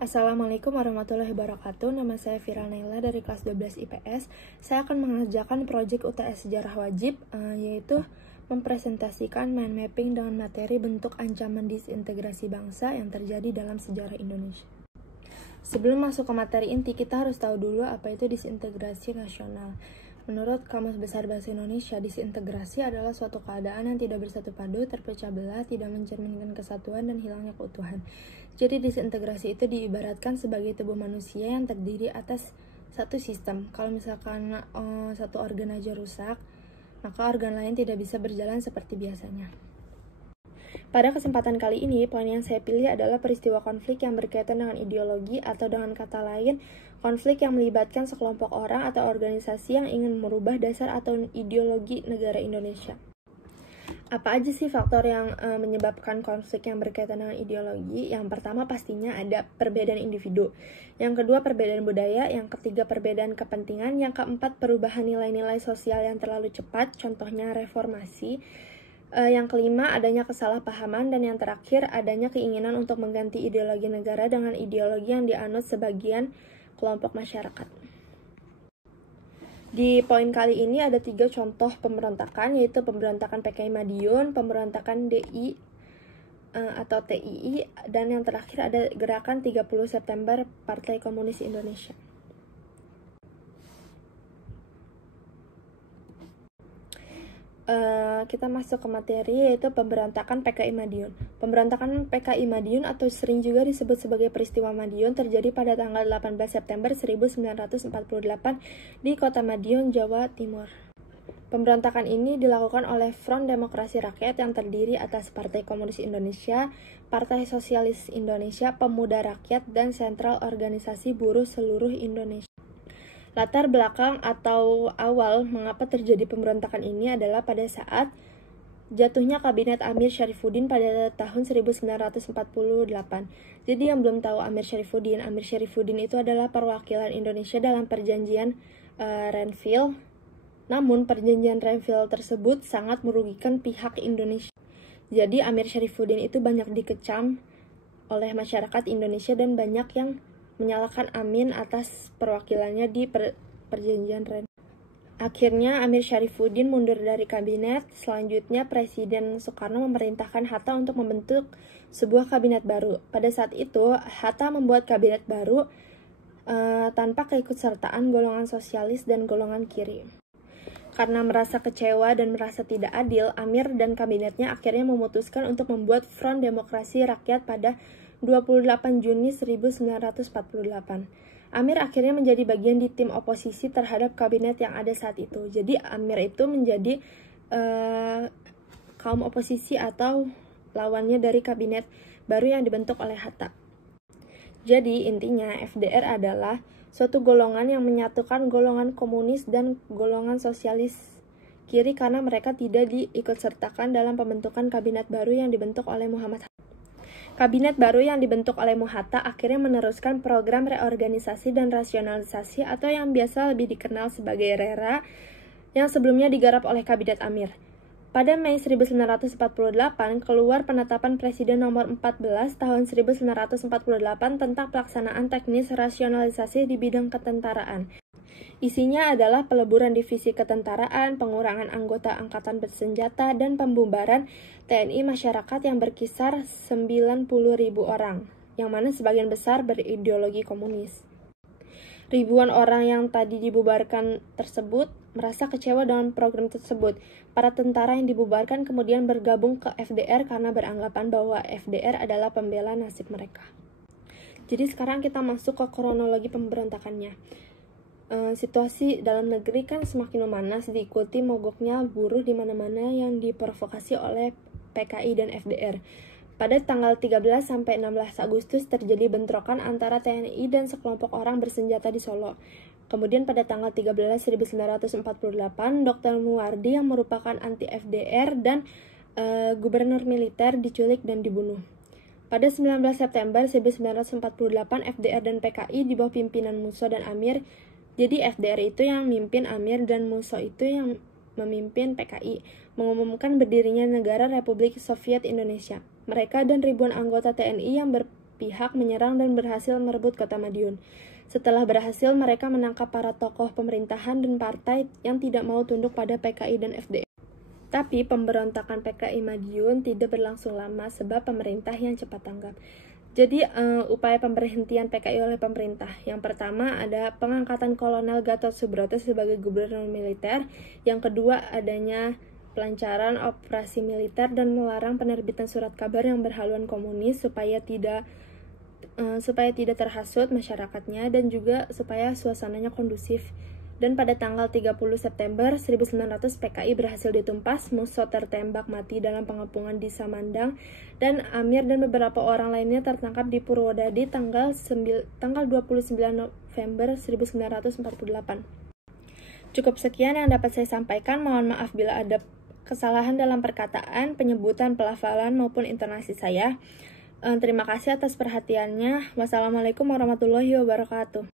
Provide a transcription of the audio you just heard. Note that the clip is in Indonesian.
Assalamualaikum warahmatullahi wabarakatuh. Nama saya Vira Naila dari kelas 12 IPS. Saya akan mengerjakan proyek UTS Sejarah Wajib, yaitu mempresentasikan mind mapping dengan materi bentuk ancaman disintegrasi bangsa yang terjadi dalam sejarah Indonesia. Sebelum masuk ke materi inti, kita harus tahu dulu apa itu disintegrasi nasional. Menurut Kamus Besar Bahasa Indonesia, disintegrasi adalah suatu keadaan yang tidak bersatu padu, terpecah belah, tidak mencerminkan kesatuan, dan hilangnya keutuhan. Jadi disintegrasi itu diibaratkan sebagai tubuh manusia yang terdiri atas satu sistem. Kalau misalkan satu organ aja rusak, maka organ lain tidak bisa berjalan seperti biasanya. Pada kesempatan kali ini, poin yang saya pilih adalah peristiwa konflik yang berkaitan dengan ideologi, atau dengan kata lain, konflik yang melibatkan sekelompok orang atau organisasi yang ingin merubah dasar atau ideologi negara Indonesia. Apa aja sih faktor yang menyebabkan konflik yang berkaitan dengan ideologi? Yang pertama pastinya ada perbedaan individu. Yang kedua perbedaan budaya. Yang ketiga perbedaan kepentingan. Yang keempat perubahan nilai-nilai sosial yang terlalu cepat, contohnya reformasi. Yang kelima adanya kesalahpahaman. Dan yang terakhir adanya keinginan untuk mengganti ideologi negara dengan ideologi yang dianut sebagian kelompok masyarakat. Di poin kali ini ada 3 contoh pemberontakan, yaitu pemberontakan PKI Madiun, pemberontakan DI atau TII, dan yang terakhir ada gerakan 30 September Partai Komunis Indonesia. Kita masuk ke materi, yaitu pemberontakan PKI Madiun. Pemberontakan PKI Madiun atau sering juga disebut sebagai peristiwa Madiun terjadi pada tanggal 18 September 1948 di kota Madiun, Jawa Timur. Pemberontakan ini dilakukan oleh Front Demokrasi Rakyat yang terdiri atas Partai Komunis Indonesia, Partai Sosialis Indonesia, Pemuda Rakyat, dan Sentral Organisasi Buruh Seluruh Indonesia. Latar belakang atau awal mengapa terjadi pemberontakan ini adalah pada saat jatuhnya Kabinet Amir Syarifuddin pada tahun 1948. Jadi yang belum tahu Amir Syarifuddin itu adalah perwakilan Indonesia dalam perjanjian Renville. Namun perjanjian Renville tersebut sangat merugikan pihak Indonesia. Jadi Amir Syarifuddin itu banyak dikecam oleh masyarakat Indonesia dan banyak yang menyalahkan Amin atas perwakilannya di perjanjian Renville. Akhirnya Amir Syarifuddin mundur dari kabinet. Selanjutnya Presiden Soekarno memerintahkan Hatta untuk membentuk sebuah kabinet baru. Pada saat itu Hatta membuat kabinet baru tanpa keikutsertaan golongan sosialis dan golongan kiri. Karena merasa kecewa dan merasa tidak adil, Amir dan kabinetnya akhirnya memutuskan untuk membuat Front Demokrasi Rakyat pada 28 Juni 1948. Amir akhirnya menjadi bagian di tim oposisi terhadap kabinet yang ada saat itu. Jadi Amir itu menjadi kaum oposisi atau lawannya dari kabinet baru yang dibentuk oleh Hatta. Jadi intinya FDR adalah suatu golongan yang menyatukan golongan komunis dan golongan sosialis kiri karena mereka tidak diikutsertakan dalam pembentukan kabinet baru yang dibentuk oleh Muhammad Hatta. Kabinet baru yang dibentuk oleh Hatta akhirnya meneruskan program reorganisasi dan rasionalisasi atau yang biasa lebih dikenal sebagai RERA yang sebelumnya digarap oleh Kabinet Amir. Pada Mei 1948 keluar penetapan Presiden nomor 14 tahun 1948 tentang pelaksanaan teknis rasionalisasi di bidang ketentaraan. Isinya adalah peleburan divisi ketentaraan, pengurangan anggota angkatan bersenjata, dan pembubaran TNI masyarakat yang berkisar 90.000 orang, yang mana sebagian besar berideologi komunis. Ribuan orang yang tadi dibubarkan tersebut merasa kecewa dengan program tersebut. Para tentara yang dibubarkan kemudian bergabung ke FDR karena beranggapan bahwa FDR adalah pembela nasib mereka. Jadi sekarang kita masuk ke kronologi pemberontakannya. Situasi dalam negeri kan semakin memanas diikuti mogoknya buruh di mana-mana yang diprovokasi oleh PKI dan FDR. Pada tanggal 13 sampai 16 Agustus terjadi bentrokan antara TNI dan sekelompok orang bersenjata di Solo. Kemudian pada tanggal 13 1948 Dr. Muwardi yang merupakan anti FDR dan gubernur militer diculik dan dibunuh. Pada 19 September 1948 FDR dan PKI di bawah pimpinan Musso dan Amir. Jadi FDR itu yang mimpin Amir dan Musso itu yang memimpin PKI, mengumumkan berdirinya negara Republik Soviet Indonesia. Mereka dan ribuan anggota TNI yang pihak menyerang dan berhasil merebut kota Madiun. Setelah berhasil, mereka menangkap para tokoh pemerintahan dan partai yang tidak mau tunduk pada PKI dan FDR. Tapi pemberontakan PKI Madiun tidak berlangsung lama sebab pemerintah yang cepat tanggap. Jadi upaya pemberhentian PKI oleh pemerintah. Yang pertama ada pengangkatan Kolonel Gatot Subroto sebagai gubernur militer. Yang kedua adanya pelancaran operasi militer dan melarang penerbitan surat kabar yang berhaluan komunis supaya tidak terhasut masyarakatnya dan juga supaya suasananya kondusif. Dan pada tanggal 30 September 1900 PKI berhasil ditumpas, Musso tertembak mati dalam pengepungan di Samandang, dan Amir dan beberapa orang lainnya tertangkap di Purwodadi tanggal 29 November 1948. Cukup sekian yang dapat saya sampaikan. Mohon maaf bila ada kesalahan dalam perkataan, penyebutan, pelafalan maupun intonasi saya. Terima kasih atas perhatiannya. Wassalamualaikum warahmatullahi wabarakatuh.